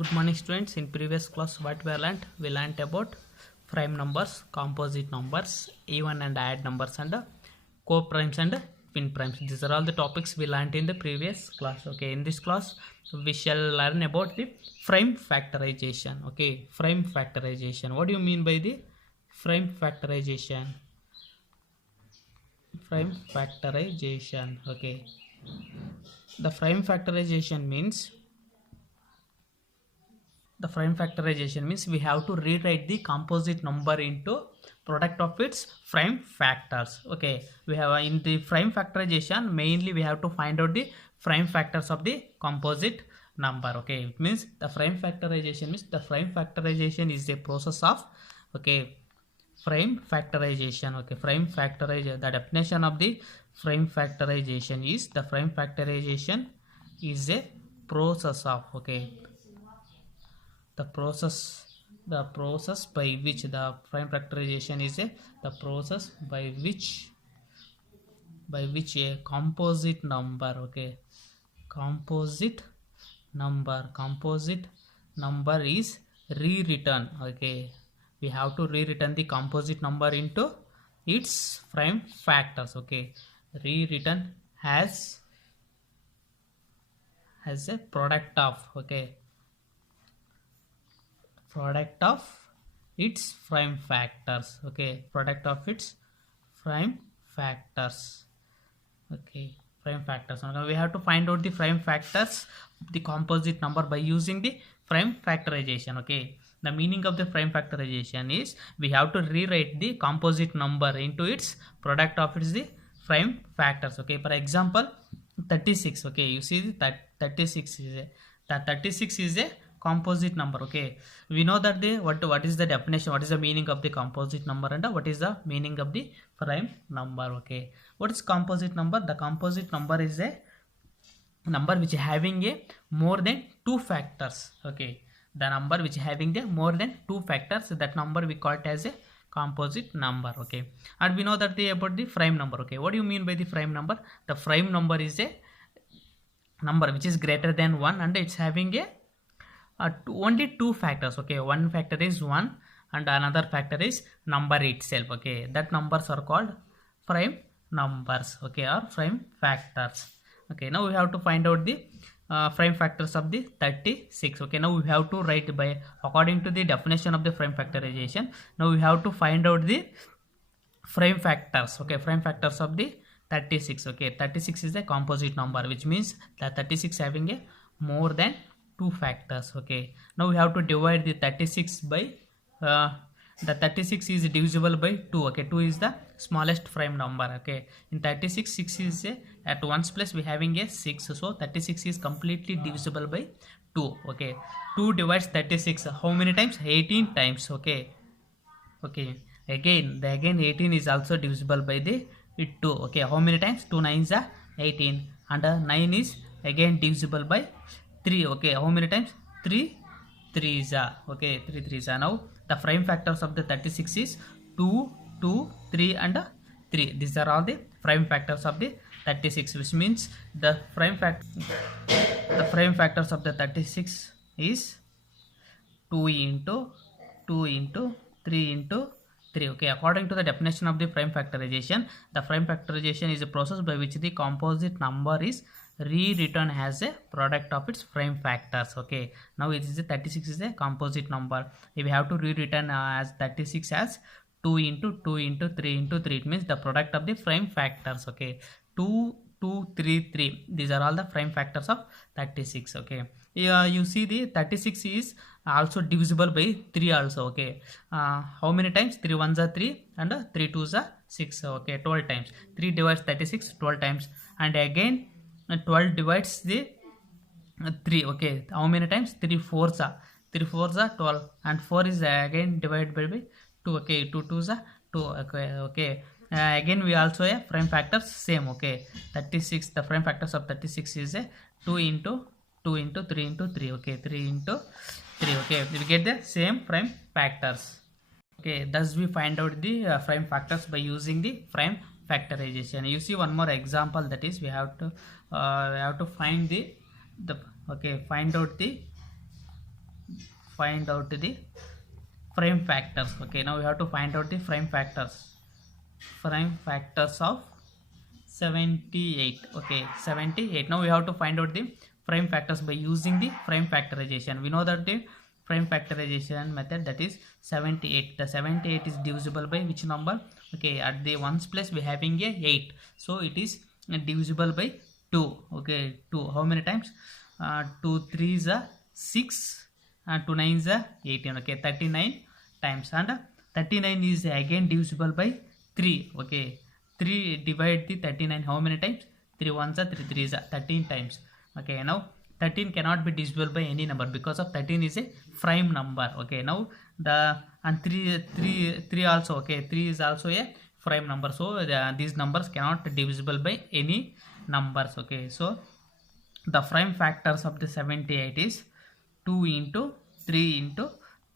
Good morning students. In previous class what we learnt about prime numbers, composite numbers, even and odd numbers, and co-primes and twin primes. These are all the topics we learnt in the previous class. Okay, in this class we shall learn about the prime factorization. Okay, prime factorization. What do you mean by the prime factorization? Prime factorization. Okay, the prime factorization means we have to rewrite the composite number into product of its prime factors. Okay, we have in the prime factorization mainly we have to find out the prime factors of the composite number. Okay, it means the prime factorization is a process of prime factorization. Okay, prime factorization, the definition of the prime factorization is the prime factorization is a process of the process by which the prime factorization is the process by which a composite number composite number is rewritten. Okay, we have to rewritten the composite number into its prime factors. Okay, rewritten as a product of product of its prime factors. Okay, product of its prime factors. Okay, prime factors. Now we have to find out the prime factors of the composite number by using the prime factorization. Okay, the meaning of the prime factorization is we have to rewrite the composite number into its product of its the prime factors. Okay, for example 36. Okay, you see that 36 is a composite number. Okay, we know that the what is the definition, what is the meaning of the composite number, and what is the meaning of the prime number. Okay, what is composite number? The composite number is a number which having a more than two factors. Okay, the number which having the more than two factors, that number we call it as a composite number. Okay, and we know that about the prime number. Okay, what do you mean by the prime number? The prime number is a number which is greater than 1 and it's having a only two factors. Okay, one factor is 1 and another factor is number itself. Okay, that numbers are called prime numbers. Okay, or prime factors. Okay, now we have to find out the prime factors of the 36. Okay, now we have to write by according to the definition of the prime factorization. Now we have to find out the prime factors. Okay, prime factors of the 36. Okay, 36 is a composite number, which means that 36 having a more than two factors. Okay, now we have to divide the 36 by the 36 is divisible by 2. Okay, 2 is the smallest prime number. Okay, in 36 6 is at ones place we having a 6, so 36 is completely divisible by 2. Okay, 2 divides 36 how many times? 18 times. Okay, again 18 is also divisible by the 2. Okay, how many times? 2 9s are 18 and 9 is again divisible by 3. Okay, how many times? 3 3s are 3 3s are. Now the prime factors of the 36 is 2 2 3 and 3. These are all the prime factors of the 36, which means the prime factors of the 36 is 2 into 3 into 3. Okay, according to the definition of the prime factorization, the prime factorization is a process by which the composite number is rewritten as a product of its prime factors. Okay, now it is a 36 is a composite number. If we have to rewritten as 36 as 2 into 2 into 3 into 3, it means the product of the prime factors. Okay, 2 2 3 3, these are all the prime factors of 36. Okay, you see the 36 is also divisible by 3 also. Okay, how many times? 3 1s are 3 and 3 2s are 6. Okay, 12 times. 3 divides 36 12 times, and again 12 divides the 3. Okay, how many times? 3 4s are 12 and 4 is again divided by 2. Okay, 2 2s are 2. Okay, again we also have prime factors same. Okay, 36, the prime factors of 36 is a 2 into 2 into 3 into 3. Okay, 3 into 3. Okay, we get the same prime factors. Okay, thus we find out the prime factors by using the prime factorization. You see one more example, that is we have to find find out the find out the prime factors. Okay, now we have to find out the prime factors of 78. Okay, 78. Now we have to find out the prime factors by using the prime factorization. We know that the prime factorization method, that is 78. The 78 is divisible by which number? Okay, at the ones place we having a 8, so it is divisible by 2. Okay, 2 how many times? 2 3s are 6 and 2 9s are 18. Okay, 39 times, and 39 is again divisible by 3. Okay, 3 divide the 39 how many times? 3 1s are 3 3s are 13 times. Okay, now 13 cannot be divisible by any number because of 13 is a prime number. Okay, now the and 3 also. Okay, 3 is also a prime number, so these numbers cannot be divisible by any numbers. Okay, so the prime factors of the 78 is 2 into 3 into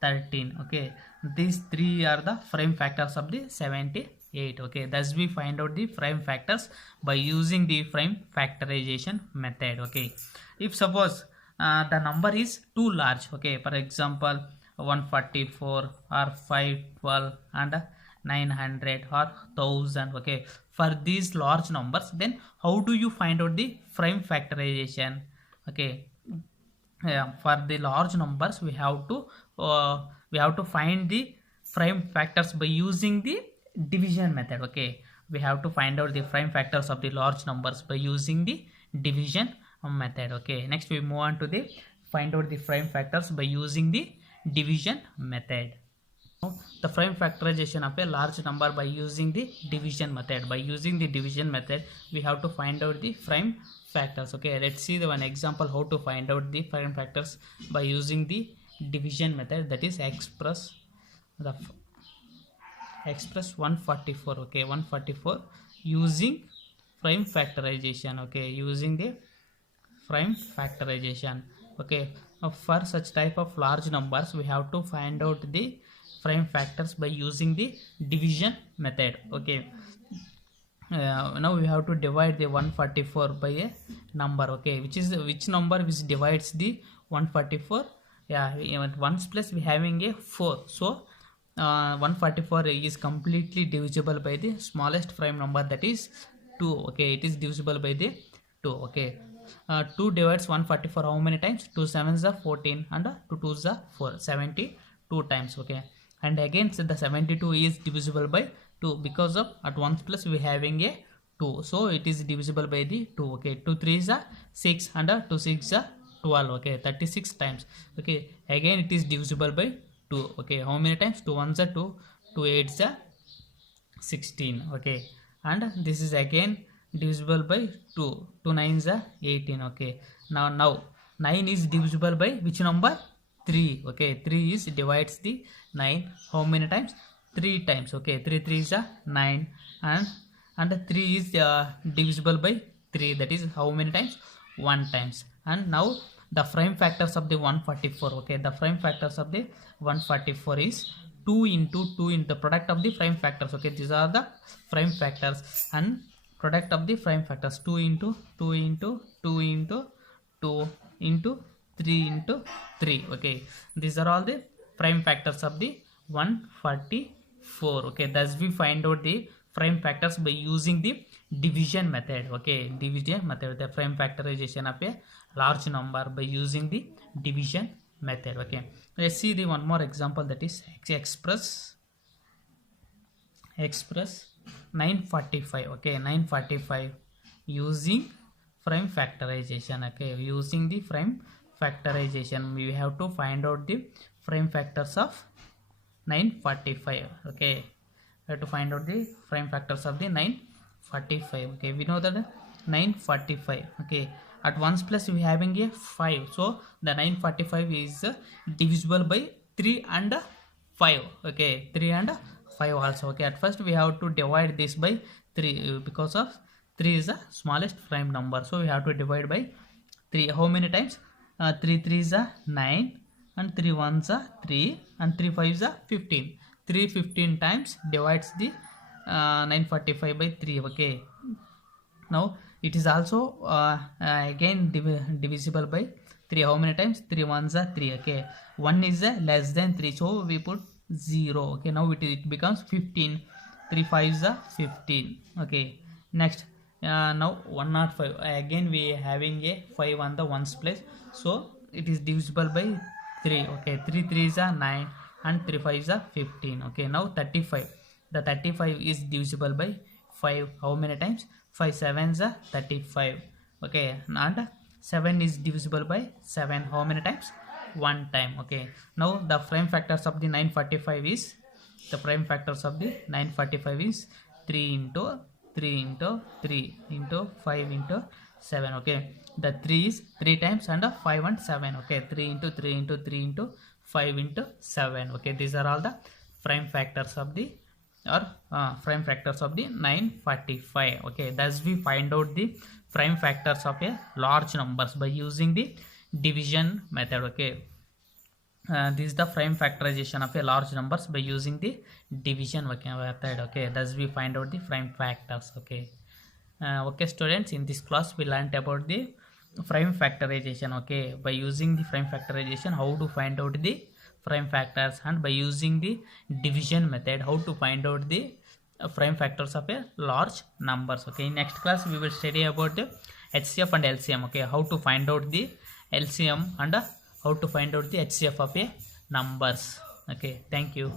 13. Okay, these 3 are the prime factors of the 78. Okay, thus we find out the prime factors by using the prime factorization method. Okay, if suppose the number is too large, okay, for example 144 or 512 and 900 or 1000. Okay, for these large numbers, then how do you find out the prime factorization? Okay, for the large numbers we have to find the prime factors by using the division method. Okay, we have to find out the prime factors of the large numbers by using the division method. Okay, next we move on to the find out the prime factors by using the division method. The prime factorization of a large number by using the division method. By using the division method, we have to find out the prime factors. Okay, let's see the one example how to find out the prime factors by using the division method, that is express 144. Okay, 144 using prime factorization. Okay, using the prime factorization. Okay, for such type of large numbers we have to find out the prime factors by using the division method. Okay, now we have to divide the 144 by a number. Okay, which number which divides the 144? Yeah, ones plus we having a 4, so 144 is completely divisible by the smallest prime number, that is 2. Okay, it is divisible by the 2. Okay, 2 divides 144 how many times? 2 7s are 14 and 2 2s are 4, 72 times. Okay, and again so the 72 is divisible by 2 because of at ones plus we having a 2, so it is divisible by the 2. Okay, 2 3s are 6 and 2 6s are 12. Okay, 36 times. Okay, again it is divisible by 2. Okay, how many times? 2 1s are 2, 2 8s are 16. Okay, and this is again divisible by 2, 2 9s are 18. Okay, now 9 is divisible by which number? 3. Okay, 3 is divides the 9 how many times? 3 times. Okay, 3 3s are 9 and 3 is divisible by 3, that is how many times? 1 times. And now the prime factors of the 144. Okay, the prime factors of the 144 is 2 into 2 into product of the prime factors. Okay, these are the prime factors, and product of the prime factors 2 into 2 into 2 into 2 into 3 into 3. Okay, these are all the prime factors of the 144. Okay, thus we find out the prime factors by using the division method. Okay, division method, the prime factorization of a large number by using the division method. Okay, let's see the one more example, that is express 945. Okay, 945 using prime factorization. Okay, using the prime factorization we have to find out the prime factors of 945. Okay, we have to find out the prime factors of the 945. Okay, we know that 945. Okay, at ones plus we having a 5, so the 945 is divisible by 3 and 5. Okay, 3 and 5 also. Okay, at first we have to divide this by 3 because of 3 is the smallest prime number, so we have to divide by 3 how many times? 3 3s are 9 and 3 1s are 3 and 3 5s are 15. 3 15 times divides the 945 by 3. Okay, now it is also again divisible by 3. How many times? 3 ones are 3. Okay, 1 is less than 3, so we put 0. Okay, now it becomes 15. 3 5s are 15. Okay, next now 105. Again we having a 5 on the ones place, so it is divisible by 3. Okay, 3 3s are 9 and 3 5s are 15. Okay, now 35. The 35 is divisible by 5. How many times? 5 7s are 35. Okay, and 7 is divisible by 7. How many times? 1 time. Okay, now the prime factors of the 945 is, the prime factors of the 945 is 3 into 3 into 3 into 5 into 7. Okay, the 3 is 3 times and 5 and 7. Okay, 3 into 3 into 3 into 5 into 7. Okay, these are all the prime factors of the prime factors of the 945. Okay, thus we find out the prime factors of a large numbers by using the division method. Okay, this is the prime factorization of a large numbers by using the division method. Okay, thus we find out the prime factors. Okay, okay students, in this class we learned about the prime factorization. Okay, by using the prime factorization, how to find out the prime factors, and by using the division method, how to find out the prime factors of a large numbers. Okay, in next class we will study about the HCF and LCM. Okay, how to find out the LCM and how to find out the HCF of a numbers. Okay, thank you.